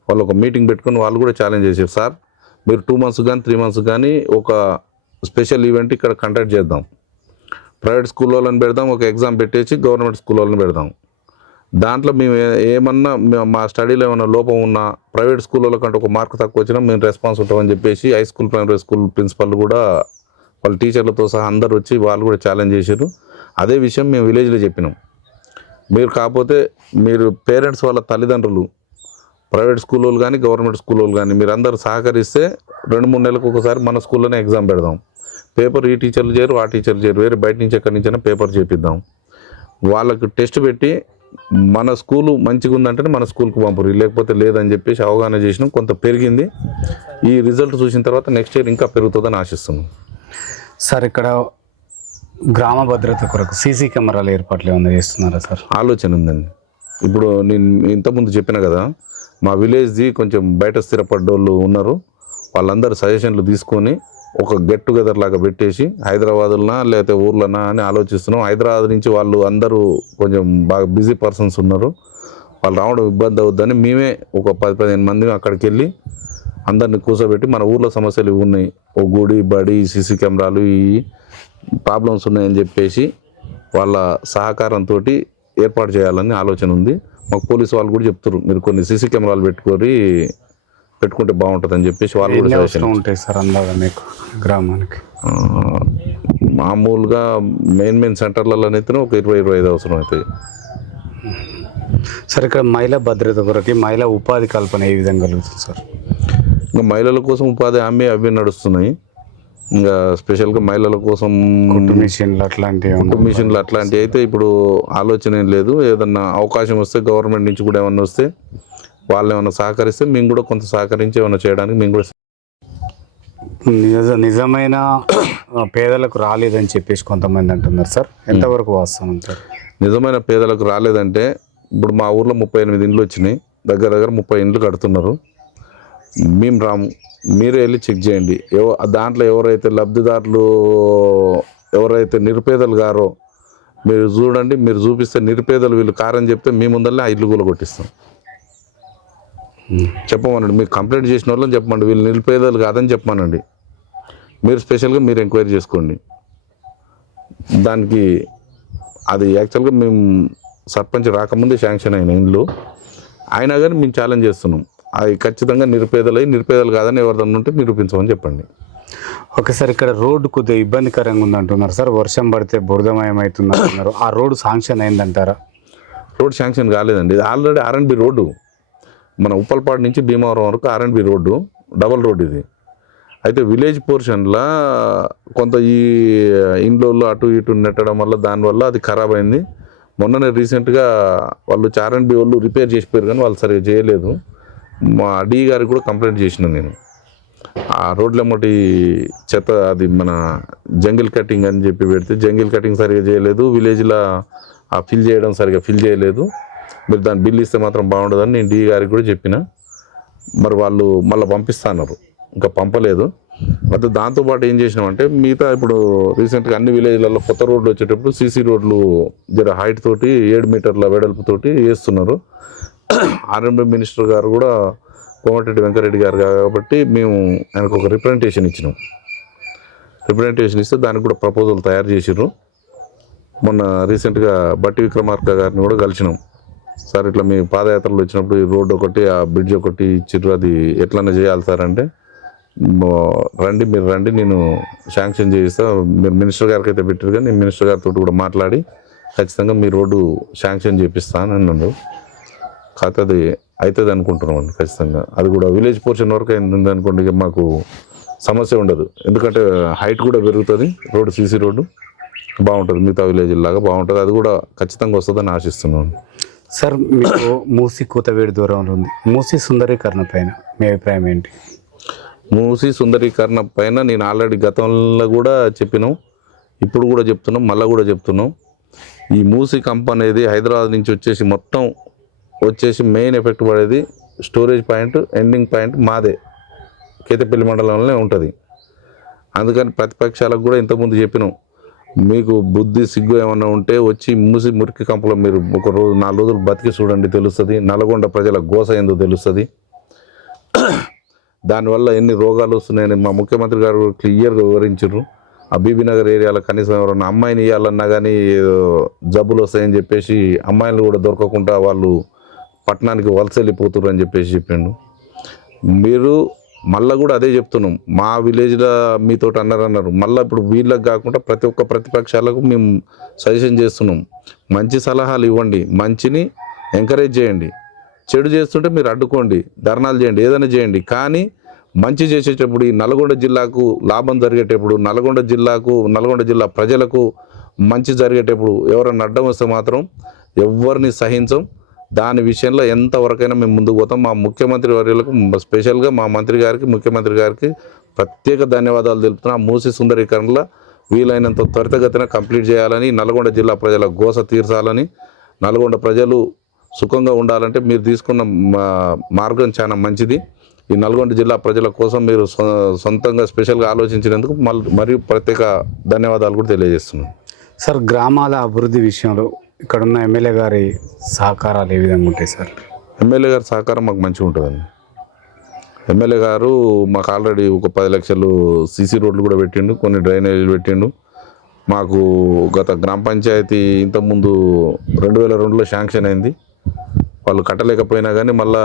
వాళ్ళు ఒక మీటింగ్ పెట్టుకుని వాళ్ళు కూడా ఛాలెంజ్ చేశారు, సార్ మీరు 2 months కానీ 3 months కానీ ఒక స్పెషల్ ఈవెంట్ ఇక్కడ కండక్ట్ చేద్దాం, ప్రైవేట్ స్కూల్ వాళ్ళని పెడదాం, ఒక ఎగ్జామ్ పెట్టేసి గవర్నమెంట్ స్కూల్ వాళ్ళని పెడదాం. దాంట్లో మేము ఏమన్నా మా స్టడీలో ఏమైనా లోపం ఉన్నా ప్రైవేట్ స్కూల్ వాళ్ళకంటే ఒక మార్క్ తక్కువ వచ్చినా మేము రెస్పాన్స్ ఉంటామని చెప్పేసి high school primary school principal కూడా వాళ్ళ టీచర్లతో సహా అందరు వచ్చి వాళ్ళు కూడా ఛాలెంజ్ చేశారు. అదే విషయం మేము విలేజ్లో చెప్పినాం. మీరు కాకపోతే మీరు పేరెంట్స్ వాళ్ళ తల్లిదండ్రులు ప్రైవేట్ స్కూల్ వాళ్ళు కానీ గవర్నమెంట్ స్కూల్ వాళ్ళు కానీ మీరు అందరూ సహకరిస్తే 2-3 నెలలకు ఒకసారి మన స్కూల్లోనే ఎగ్జామ్ పెడదాం. పేపర్ ఈ టీచర్లు చేయరు, ఆ టీచర్లు చేయరు, వేరే బయట నుంచి ఎక్కడి నుంచైనా పేపర్ చేపిద్దాం. వాళ్ళకు టెస్ట్ పెట్టి మన స్కూలు మంచిగా ఉందంటేనే మన స్కూల్కి పంపరు, లేకపోతే లేదని చెప్పేసి అవగాహన చేసినాం. కొంత పెరిగింది. ఈ రిజల్ట్ చూసిన తర్వాత నెక్స్ట్ ఇయర్ ఇంకా పెరుగుతుందని ఆశిస్తున్నాం. సార్ ఇక్కడ గ్రామ భద్రత కొరకు సీసీ కెమెరాల ఏర్పాట్లు ఏమైనా చేస్తున్నారా సార్? ఆలోచన ఉందండి. ఇప్పుడు నేను ఇంతకుముందు చెప్పిన కదా, మా విలేజ్ది కొంచెం బయట స్థిరపడ్డోళ్ళు ఉన్నారు, వాళ్ళందరూ సజెషన్లు తీసుకొని ఒక గెట్ టుగెదర్ లాగా పెట్టేసి హైదరాబాద్లోనా లేకపోతే ఊర్లోనా అని ఆలోచిస్తున్నాం. హైదరాబాద్ నుంచి వాళ్ళు అందరూ కొంచెం బాగా బిజీ పర్సన్స్ ఉన్నారు, వాళ్ళు రావడం ఇబ్బంది అవుద్దని మేమే ఒక 10-15 మంది అక్కడికి వెళ్ళి అందరిని కూర్చోబెట్టి మన ఊర్లో సమస్యలు ఇవి ఉన్నాయి, ఓ గుడి బడి సీసీ కెమెరాలు ఈ ప్రాబ్లమ్స్ ఉన్నాయని చెప్పేసి వాళ్ళ సహకారంతో ఏర్పాటు చేయాలని ఆలోచన ఉంది. మాకు పోలీసు వాళ్ళు కూడా చెప్తారు, మీరు కొన్ని సీసీ కెమెరాలు పెట్టుకుంటే బాగుంటుందని చెప్పేసి వాళ్ళు కూడా సజెషన్ ఉంటాయి సార్. అందాగా మీకు గ్రామానికి మామూలుగా మెయిన్ సెంటర్లలోనైతే ఒక 20-25 అవసరం అవుతాయి సార్. ఇక్కడ మహిళా భద్రత కొరకు మహిళా ఉపాధి కల్పన ఏ విధంగా కలుగుతుంది సార్? ఇంకా మహిళల కోసం ఉపాధి హామీ అవి నడుస్తున్నాయి. ఇంకా స్పెషల్గా మహిళల కోసం మిషన్లు అట్లాంటివి అయితే ఇప్పుడు ఆలోచన ఏం లేదు. ఏదన్నా అవకాశం వస్తే గవర్నమెంట్ నుంచి కూడా ఏమన్నా వస్తే వాళ్ళు ఏమైనా సహకరిస్తే మేము కూడా కొంత సహకరించి ఏమైనా చేయడానికి మేము కూడా. నిజమైన పేదలకు రాలేదని చెప్పేసి కొంతమంది అంటున్నారు సార్, ఎంతవరకు వాస్తవం అంటారు? నిజమైన పేదలకు రాలేదంటే ఇప్పుడు మా ఊర్లో 38 ఇండ్లు వచ్చినాయి, దగ్గర 30 ఇండ్లు కడుతున్నారు. మేము రాము, మీరే వెళ్ళి చెక్ చేయండి. దాంట్లో ఎవరైతే లబ్ధిదారులు ఎవరైతే నిరుపేదలు గారో మీరు చూడండి, మీరు చూపిస్తే నిరుపేదలు వీళ్ళు కారని చెప్తే మీ ముందరనే ఆ ఇల్లు కూడా కొట్టిస్తాం. చెప్పమనండి, మీకు కంప్లైంట్ చేసిన వాళ్ళని చెప్పమండి, వీళ్ళు నిరుపేదలు కాదని చెప్పమనండి. మీరు స్పెషల్గా మీరు ఎంక్వైరీ చేసుకోండి. దానికి అది యాక్చువల్గా మేము సర్పంచ్ రాకముందే శాంక్షన్ అయిన ఇండ్లు అయినా కానీ మేము ఛాలెంజ్ చేస్తున్నాం, అవి ఖచ్చితంగా నిరుపేదలు కాదని ఎవరిదన్నా ఉంటే నిరూపించమని చెప్పండి. ఒకసారి ఇక్కడ రోడ్డు కొద్దిగా ఇబ్బందికరంగా ఉందంటున్నారు సార్, వర్షం పడితే బురదమయం అవుతుంది అంటున్నారు. ఆ రోడ్డు శాంక్షన్ అయిందంటారా? రోడ్ శాంక్షన్ కాలేదండి, ఇది ఆల్రెడీ R&B రోడ్డు. మన ఉప్పల్పాడు నుంచి భీమవరం వరకు R&B రోడ్డు, డబల్ రోడ్ ఇది. అయితే విలేజ్ పోర్షన్లో కొంత ఈ ఇండ్లలో అటు ఇటు నెట్టడం వల్ల దానివల్ల అది ఖరాబ్ అయింది. మొన్ననే రీసెంట్గా వాళ్ళు R&B వాళ్ళు రిపేర్ చేసిపోయారు, కానీ వాళ్ళు సరిగ్గా చేయలేదు. మా D గారికి కూడా కంప్లైంట్ చేసిన నేను. ఆ రోడ్లమ్మటి చెత్త అది మన జంగిల్ కటింగ్ అని చెప్పి పెడితే జంగిల్ కటింగ్ సరిగా చేయలేదు, విలేజ్లో ఆ ఫిల్ చేయడం సరిగా ఫిల్ చేయలేదు, మీరు దాని బిల్ ఇస్తే మాత్రం బాగుండదని నేను డీ గారికి కూడా చెప్పిన. మరి వాళ్ళు మళ్ళీ పంపిస్తున్నారు, ఇంకా పంపలేదు. అయితే దాంతోపాటు ఏం చేసినామంటే మిగతా ఇప్పుడు రీసెంట్గా అన్ని విలేజ్లలో కొత్త రోడ్లు వచ్చేటప్పుడు సీసీ రోడ్లు జర హైట్ తోటి 7 మీటర్ల వెడల్పుతోటి వేస్తున్నారు. ఆర్ఎండ్బి మినిస్టర్ గారు కూడా కోమటిరెడ్డి వెంకరెడ్డి గారు కాబట్టి మేము ఆయనకు ఒక రిప్రజెంటేషన్ ఇచ్చినాం. రిప్రజెంటేషన్ ఇస్తే దానికి కూడా ప్రపోజల్ తయారు చేసిర్రు. మొన్న రీసెంట్గా బట్టి విక్రమార్క గారిని కూడా కలిసినాం. సార్ ఇట్లా మీ పాదయాత్రలు వచ్చినప్పుడు ఈ రోడ్డు ఒకటి ఆ బ్రిడ్జ్ ఒకటి ఇచ్చిర్రు, అది ఎట్లన్నా చేయాలి సార్ అంటే, మీరు రండి నేను శాంక్షన్ చేయిస్తా, మీరు మినిస్టర్ గారికి అయితే పెట్టారు కానీ నేను మినిస్టర్ గారితో కూడా మాట్లాడి ఖచ్చితంగా మీ రోడ్డు శాంక్షన్ చేపిస్తాను అన్నాడు. కాకపోతే అది అవుతుంది అనుకుంటున్నాం అండి ఖచ్చితంగా. అది కూడా విలేజ్ పోర్షన్ వరకు అయింది అనుకోండి, ఇక మాకు సమస్య ఉండదు. ఎందుకంటే హైట్ కూడా పెరుగుతుంది, రోడ్డు సీసీ రోడ్డు బాగుంటుంది, మిగతా విలేజ్ లాగా బాగుంటుంది. అది కూడా ఖచ్చితంగా వస్తుందని ఆశిస్తున్నాను. సార్ మీకు మూసి కూతవేడి దూరంలో ఉంది, మూసి సుందరీకరణ పైన మీ అభిప్రాయం ఏంటి? మూసి సుందరీకరణ పైన నేను ఆల్రెడీ గతంలో కూడా చెప్పినాం, ఇప్పుడు కూడా చెప్తున్నాం, మళ్ళీ కూడా చెప్తున్నాం. ఈ మూసి కంప్ అనేది హైదరాబాద్ నుంచి వచ్చేసి మొత్తం వచ్చేసి మెయిన్ ఎఫెక్ట్ పడేది స్టోరేజ్ పాయింట్, ఎండింగ్ పాయింట్ మాదే కేతపల్లి మండలంలోనే ఉంటుంది. అందుకని ప్రతిపక్షాలకు కూడా ఇంతకుముందు చెప్పినాం, మీకు బుద్ధి సిగ్గు ఏమన్నా ఉంటే వచ్చి మూసి మురికి కంపలో మీరు ఒక రోజు 4 రోజులు బతికి చూడండి, తెలుస్తుంది. నల్గొండ ప్రజల గోస ఏందో తెలుస్తుంది. దానివల్ల ఎన్ని రోగాలు వస్తున్నాయని మా ముఖ్యమంత్రి గారు క్లియర్గా వివరించారు. ఆ బీబీనగర్ ఏరియాలో కనీసం ఎవరన్నా అమ్మాయిని ఇవ్వాలన్నా కానీ జబ్బులు వస్తాయని చెప్పేసి అమ్మాయిలు కూడా దొరకకుండా వాళ్ళు పట్టణానికి వలస వెళ్ళిపోతున్నారు అని చెప్పేసి చెప్పిండు. మీరు మళ్ళీ కూడా అదే చెప్తున్నాం, మా విలేజ్లో మీతో అన్నారు మళ్ళీ ఇప్పుడు వీళ్ళకి కాకుండా ప్రతి ఒక్క ప్రతిపక్షాలకు మేము సజెషన్ చేస్తున్నాం, మంచి సలహాలు ఇవ్వండి, మంచిని ఎంకరేజ్ చేయండి, చెడు చేస్తుంటే మీరు అడ్డుకోండి, ధర్నాలు చేయండి, ఏదైనా చేయండి. కానీ మంచి చేసేటప్పుడు ఈ నల్గొండ జిల్లాకు లాభం జరిగేటప్పుడు, నల్గొండ జిల్లా ప్రజలకు మంచి జరిగేటప్పుడు ఎవరైనా అడ్డం వస్తే మాత్రం ఎవరిని సహించం. దాని విషయంలో ఎంతవరకైనా మేము ముందుకు పోతాం. మా ముఖ్యమంత్రి వర్యులకు స్పెషల్గా మా మంత్రి గారికి, ముఖ్యమంత్రి గారికి ప్రత్యేక ధన్యవాదాలు తెలుపుతున్నాం. మూసి సుందరీకరణలో వీలైనంత త్వరితగతిన కంప్లీట్ చేయాలని, నల్గొండ జిల్లా ప్రజల గోస తీర్చాలని, నల్గొండ ప్రజలు సుఖంగా ఉండాలంటే మీరు తీసుకున్న మార్గం చాలా మంచిది. ఈ నల్గొండ జిల్లా ప్రజల కోసం మీరు సొంతంగా స్పెషల్గా ఆలోచించినందుకు మరియు ప్రత్యేక ధన్యవాదాలు కూడా తెలియజేస్తున్నాను. సార్ గ్రామాల అభివృద్ధి విషయంలో ఇక్కడున్న ఎమ్మెల్యే గారి సహకారాలు ఏ విధంగా ఉంటాయి సార్? ఎమ్మెల్యే గారి సహకారం మాకు మంచిగా ఉంటుందండి. ఎమ్మెల్యే గారు మాకు ఆల్రెడీ ఒక 10 లక్షలు సీసీ రోడ్లు కూడా పెట్టిండు, కొన్ని డ్రైనేజీలు పెట్టిండు. మాకు గత గ్రామ పంచాయతీ ఇంతకుముందు 2002లో శాంక్షన్ అయింది, వాళ్ళు కట్టలేకపోయినా కానీ మళ్ళీ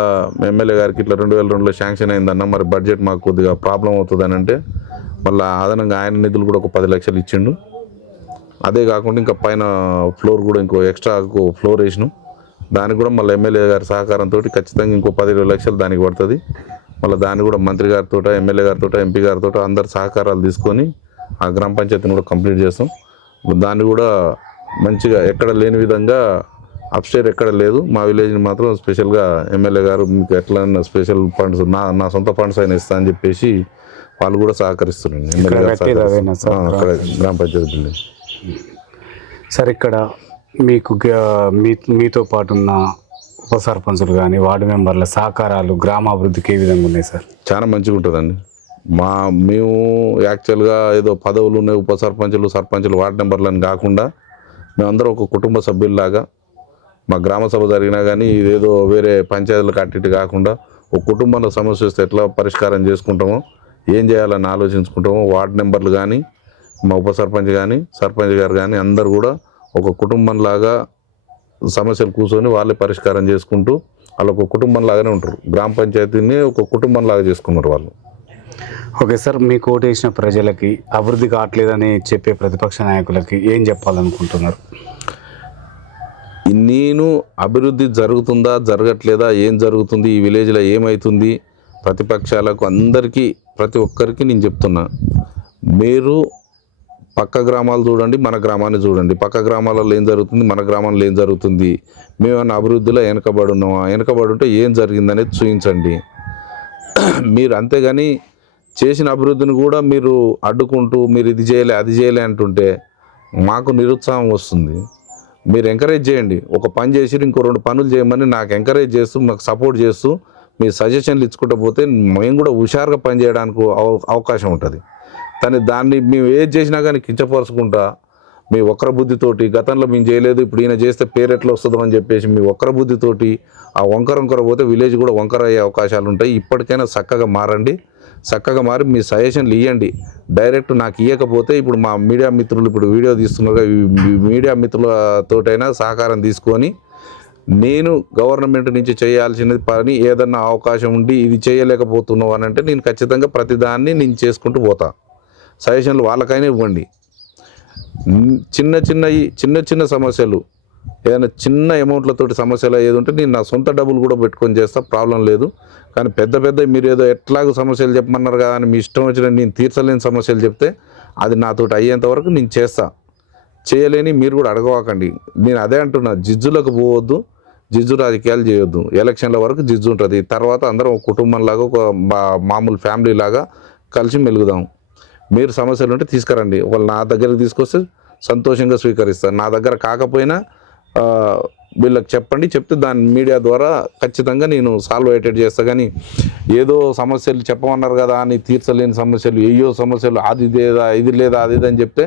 ఎమ్మెల్యే గారికి ఇట్లా 2002లో శాంక్షన్ అయిందన్న, మరి బడ్జెట్ మాకు కొద్దిగా ప్రాబ్లం అవుతుందని అంటే మళ్ళీ అదనంగా ఆయన నిధులు కూడా ఒక 10 లక్షలు ఇచ్చిండు. అదే కాకుండా ఇంకా పైన ఫ్లోర్ కూడా ఇంకో ఎక్స్ట్రా ఫ్లోర్ వేసినాం. దానికి కూడా మళ్ళీ ఎమ్మెల్యే గారి సహకారంతో ఖచ్చితంగా ఇంకో 10-20 లక్షలు దానికి పడుతుంది. మళ్ళీ దాన్ని కూడా మంత్రి గారితో, ఎమ్మెల్యే గారితో, ఎంపీ గారితో అందరు సహకారాలు తీసుకొని ఆ గ్రామ పంచాయతీని కూడా కంప్లీట్ చేస్తాం. దాన్ని కూడా మంచిగా ఎక్కడ లేని విధంగా అప్స్టేర్ ఎక్కడ లేదు, మా విలేజ్ని మాత్రం స్పెషల్గా ఎమ్మెల్యే గారు మీకు ఎట్లన్నా స్పెషల్ ఫండ్స్ నా సొంత ఫండ్స్ అయినా ఇస్తా అని చెప్పేసి వాళ్ళు కూడా సహకరిస్తున్నారు. ఎమ్మెల్యే గారు అక్కడ గ్రామ పంచాయతీ బిల్డింగ్. సార్ ఇక్కడ మీకు మీతో పాటు ఉన్న ఉప సర్పంచులు కానీ వార్డు మెంబర్ల సహకారాలు గ్రామాభివృద్ధికి ఏ విధంగా ఉన్నాయి సార్? చాలా మంచిగా ఉంటుందండి. మేము యాక్చువల్గా ఏదో పదవులు ఉన్నాయి, ఉప సర్పంచులు, వార్డు మెంబర్లని కాకుండా మేమందరం ఒక కుటుంబ సభ్యుల్లాగా, మా గ్రామ సభ జరిగినా కానీ ఇదేదో వేరే పంచాయతీలకు అట్టి కాకుండా ఒక కుటుంబంలో సమస్య వస్తే ఎట్లా పరిష్కారం చేసుకుంటామో, ఏం చేయాలని ఆలోచించుకుంటామో, వార్డు మెంబర్లు కానీ, మా ఉప సర్పంచ్ కానీ, సర్పంచ్ గారు కానీ అందరు కూడా ఒక కుటుంబంలాగా సమస్యలు కూర్చొని వాళ్ళే పరిష్కారం చేసుకుంటూ వాళ్ళు ఒక కుటుంబంలాగానే ఉంటారు. గ్రామ పంచాయతీని ఒక కుటుంబంలాగా చేసుకున్నారు వాళ్ళు. ఓకే సార్, మీకు ఓటేసిన ప్రజలకి అభివృద్ధి కావట్లేదని చెప్పే ప్రతిపక్ష నాయకులకి ఏం చెప్పాలనుకుంటున్నారు? నేను అభివృద్ధి జరుగుతుందా జరగట్లేదా, ఏం జరుగుతుంది, ఈ విలేజ్లో ఏమవుతుంది, ప్రతిపక్షాలకు అందరికీ ప్రతి ఒక్కరికి నేను చెప్తున్నా, మీరు పక్క గ్రామాలు చూడండి, మన గ్రామాన్ని చూడండి, పక్క గ్రామాలలో ఏం జరుగుతుంది, మన గ్రామంలో ఏం జరుగుతుంది, మేమన్నా అభివృద్ధిలో వెనకబడి ఉన్నామా, వెనకబడి ఉంటే ఏం జరిగిందనేది చూపించండి. మీరు అంతేగాని చేసిన అభివృద్ధిని కూడా మీరు అడ్డుకుంటూ మీరు ఇది చేయలే అది చేయలే అంటుంటే మాకు నిరుత్సాహం వస్తుంది. మీరు ఎంకరేజ్ చేయండి. ఒక పని చేసి ఇంకో 2 పనులు చేయమని నాకు ఎంకరేజ్ చేస్తూ మాకు సపోర్ట్ చేస్తూ మీ సజెషన్లు ఇచ్చుకుంటూ పోతే మేము కూడా హుషారుగా పని చేయడానికి అవకాశం ఉంటుంది. కానీ దాన్ని మేము ఏది చేసినా కానీ కించపరుచుకుంటా మీ వక్ర బుద్ధితోటి గతంలో మేము చేయలేదు ఇప్పుడు ఈయన చేస్తే పేరు ఎట్లా వస్తుందో అని చెప్పేసి మీ వక్ర బుద్ధితోటి ఆ వంకర పోతే విలేజ్ కూడా వంకర అయ్యే అవకాశాలు ఉంటాయి. ఇప్పటికైనా చక్కగా మారండి. చక్కగా మారి మీ సజెషన్లు ఇవ్వండి. డైరెక్ట్ నాకు ఇవ్వకపోతే ఇప్పుడు మా మీడియా మిత్రులు ఇప్పుడు వీడియో తీస్తున్నారు, ఈ మీడియా మిత్రులతోటైనా సహకారం తీసుకొని నేను గవర్నమెంట్ నుంచి చేయాల్సిన పని ఏదన్నా అవకాశం ఉండి ఇది చేయలేకపోతున్నావు అని అంటే నేను ఖచ్చితంగా ప్రతిదాన్ని నేను చేసుకుంటూ పోతా. సజెషన్లు వాళ్ళకైనా ఇవ్వండి. చిన్న సమస్యలు ఏదైనా చిన్న అమౌంట్లతోటి సమస్యలు ఏది ఉంటే నేను నా సొంత డబ్బులు కూడా పెట్టుకొని చేస్తా, ప్రాబ్లం లేదు. కానీ పెద్ద మీరు ఏదో ఎట్లాగో సమస్యలు చెప్పమన్నారు కదా అని మీ ఇష్టం వచ్చిన నేను తీర్చలేని సమస్యలు చెప్తే అది నాతోటి అయ్యేంత వరకు నేను చేస్తా. చేయలేని మీరు కూడా అడగవాకండి. నేను అదే అంటున్నా, జిజ్జులకు పోవద్దు, జిజ్జు రాజకీయాలు చేయొద్దు. ఎలక్షన్ల వరకు జిజ్జు ఉంటుంది, తర్వాత అందరం ఒక కుటుంబంలాగా ఒక మామూలు ఫ్యామిలీ లాగా కలిసి మెలుగుదాం. మీరు సమస్యలు ఉంటే తీసుకురండి, వాళ్ళు నా దగ్గరికి తీసుకొస్తే సంతోషంగా స్వీకరిస్తాను. నా దగ్గర కాకపోయినా వీళ్ళకి చెప్పండి, చెప్తే దాని మీడియా ద్వారా ఖచ్చితంగా నేను సాల్వ్ అయ్యేటట్టు చేస్తా. కానీ ఏదో సమస్యలు చెప్పమన్నారు కదా అని తీర్చలేని సమస్యలు, ఏయో సమస్యలు అది లేదా ఇది లేదా అది అని చెప్తే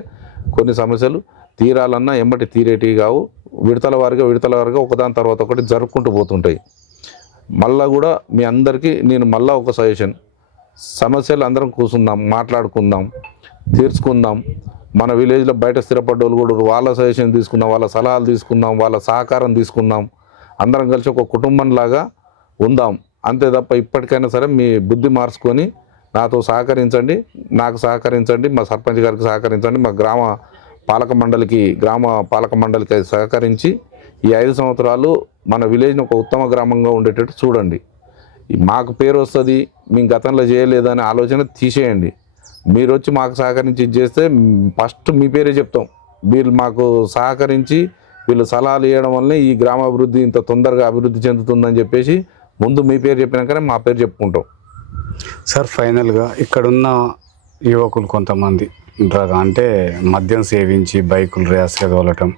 కొన్ని సమస్యలు తీరాలన్నా ఎమ్మటి తీరేటివి కావు. విడతల వారిగా ఒకదాని తర్వాత ఒకటి జరుపుకుంటూ పోతుంటాయి. మళ్ళా కూడా మీ అందరికీ నేను మళ్ళీ ఒక సజెషన్, సమస్యలు అందరం కూర్చుందాం, మాట్లాడుకుందాం, తీర్చుకుందాం. మన విలేజ్లో బయట స్థిరపడ్డోళ్ళు కూడా వాళ్ళ సజెషన్ తీసుకుందాం, వాళ్ళ సలహాలు తీసుకుందాం, వాళ్ళ సహకారం తీసుకుందాం. అందరం కలిసి ఒక కుటుంబంలాగా ఉందాం. అంతే తప్ప ఇప్పటికైనా సరే మీ బుద్ధి మార్చుకొని నాతో సహకరించండి, నాకు సహకరించండి, మా సర్పంచ్ గారికి సహకరించండి, మా గ్రామ పాలక మండలికి సహకరించి ఈ 5 సంవత్సరాలు మన విలేజ్ని ఒక ఉత్తమ గ్రామంగా ఉండేటట్టు చూడండి. మాకు పేరు వస్తుంది, మేము గతంలో చేయలేదనే ఆలోచన తీసేయండి. మీరు వచ్చి మాకు సహకరించి చేస్తే ఫస్ట్ మీ పేరే చెప్తాం. వీళ్ళు మాకు సహకరించి వీళ్ళు సలహాలు ఇవ్వడం వల్లనే ఈ గ్రామాభివృద్ధి ఇంత తొందరగా అభివృద్ధి చెందుతుందని చెప్పేసి ముందు మీ పేరు చెప్పినాకనే మా పేరు చెప్పుకుంటాం. సార్ ఫైనల్గా ఇక్కడున్న యువకులు కొంతమంది అంటే మద్యం సేవించి బైకులు ర్యాస్గా తోలటం,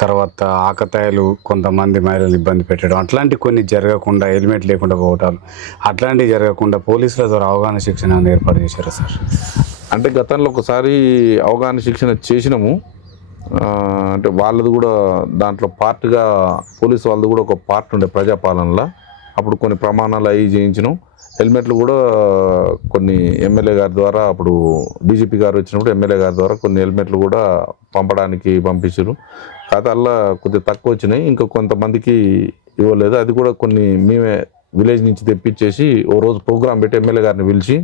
తర్వాత ఆకతాయిలు కొంతమంది మహిళలు ఇబ్బంది పెట్టడం, అట్లాంటి కొన్ని జరగకుండా హెల్మెట్ లేకుండా పోవటాలు అట్లాంటివి జరగకుండా పోలీసుల ద్వారా అవగాహన శిక్షణ ఏర్పాటు చేశారు సార్. అంటే గతంలో ఒకసారి అవగాహన శిక్షణ చేసినాము. అంటే వాళ్ళది కూడా దాంట్లో పార్ట్గా పోలీసు వాళ్ళది కూడా ఒక పార్ట్ ఉండే ప్రజాపాలనలో. అప్పుడు కొన్ని ప్రమాణాలు అవి చేయించినాం. హెల్మెట్లు కూడా కొన్ని ఎమ్మెల్యే గారి ద్వారా, అప్పుడు డీజీపీ గారు వచ్చినప్పుడు ఎమ్మెల్యే గారి ద్వారా కొన్ని హెల్మెట్లు కూడా పంపించారు. కాకపోతే అలా కొద్దిగా తక్కువ వచ్చినాయి, ఇంకా కొంతమందికి ఇవ్వలేదు. అది కూడా కొన్ని మేమే విలేజ్ నుంచి తెప్పించేసి ఓ రోజు ప్రోగ్రాం పెట్టి ఎమ్మెల్యే గారిని పిలిచి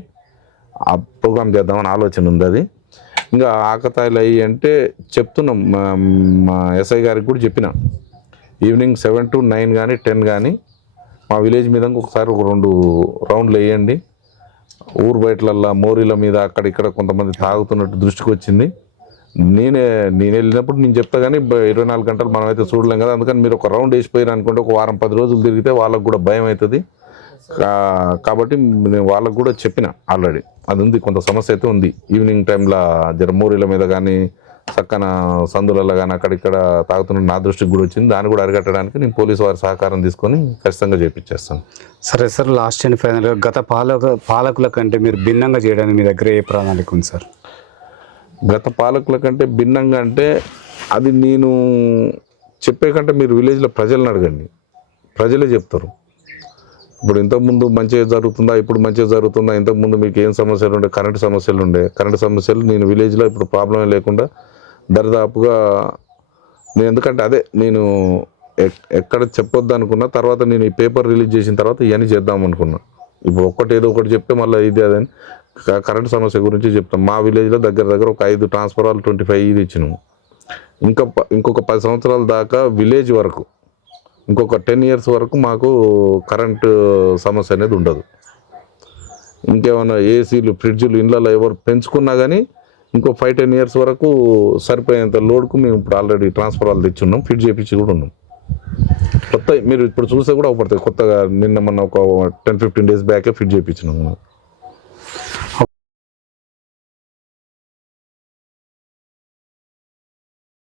ఆ ప్రోగ్రాం చేద్దామని ఆలోచన ఉంది. అది ఇంకా ఆకతాయిలు అయ్యి అంటే చెప్తున్నాం, మా ఎస్ఐ గారికి కూడా చెప్పిన, ఈవినింగ్ 7 to 9 కానీ 10 కానీ మా విలేజ్ మీద ఒకసారి ఒక 2 రౌండ్లు వేయండి. ఊరు బయటలల్లా మోరీల మీద అక్కడ ఇక్కడ కొంతమంది తాగుతున్నట్టు దృష్టికి వచ్చింది. నేను వెళ్ళినప్పుడు నేను చెప్తా, కానీ 24 గంటలు మనం అయితే చూడలేం కదా. అందుకని మీరు ఒక రౌండ్ వేసిపోయారు అనుకుంటే ఒక వారం 10 రోజులు తిరిగితే వాళ్ళకు కూడా భయం అవుతుంది. కాబట్టి నేను వాళ్ళకు కూడా చెప్పిన ఆల్రెడీ అది ఉంది, కొంత సమస్య అయితే ఉంది. ఈవినింగ్ టైంలో జర మోరీల మీద కానీ చక్కన సందులలో కానీ అక్కడిక్కడ తాగుతున్న నా దృష్టికి కూడా వచ్చింది. దాన్ని కూడా అరికట్టడానికి నేను పోలీసు వారి సహకారం తీసుకొని ఖచ్చితంగా చేపించేస్తాను. సరే సార్, లాస్ట్ అండ్ ఫైనల్గా గత పాలకుల కంటే మీరు భిన్నంగా చేయడానికి మీ దగ్గర ఏ ప్రణాళిక ఉంది సార్? గత పాలకుల కంటే భిన్నంగా అంటే అది నేను చెప్పే కంటే మీరు విలేజ్లో ప్రజలను అడగండి, ప్రజలే చెప్తారు. ఇప్పుడు ఇంతకుముందు మంచిగా జరుగుతుందా, ఇప్పుడు మంచిగా జరుగుతుందా, ఇంతకుముందు మీకు ఏం సమస్యలు ఉండే, కరెంటు సమస్యలు నేను విలేజ్లో ఇప్పుడు ప్రాబ్లమే లేకుండా దరిదాపుగా నేను, ఎందుకంటే అదే నేను ఎక్కడ చెప్పొద్దు అనుకున్నా, తర్వాత నేను ఈ పేపర్ రిలీజ్ చేసిన తర్వాత ఇవన్నీ చేద్దాం అనుకున్నా. ఇప్పుడు ఏదో ఒకటి చెప్తే మళ్ళీ ఇది అదని కరెంటు సమస్య గురించి చెప్తాం. మా విలేజ్లో దగ్గర ఒక 5 ట్రాన్స్ఫార్మర్లు 25 ఇది ఇచ్చినాము. ఇంకొక 10 సంవత్సరాల దాకా విలేజ్ వరకు, ఇంకొక 10 years వరకు మాకు కరెంటు సమస్య అనేది ఉండదు. ఇంకేమైనా ఏసీలు ఫ్రిడ్జ్లు ఇళ్ళలో ఎవరు పెంచుకున్నా కానీ ఇంకో 5-10 years వరకు సరిపోయేంత లోడ్కు మేము ఇప్పుడు ఆల్రెడీ ట్రాన్స్ఫార్మర్లు తెచ్చున్నాం, ఫిట్ చేయించి కూడా ఉన్నాం. కొత్త మీరు ఇప్పుడు చూస్తే కూడా అవపడుతుంది, కొత్తగా నిన్న మొన్న ఒక 10-15 days బ్యాకే ఫిట్ చేయించినాము.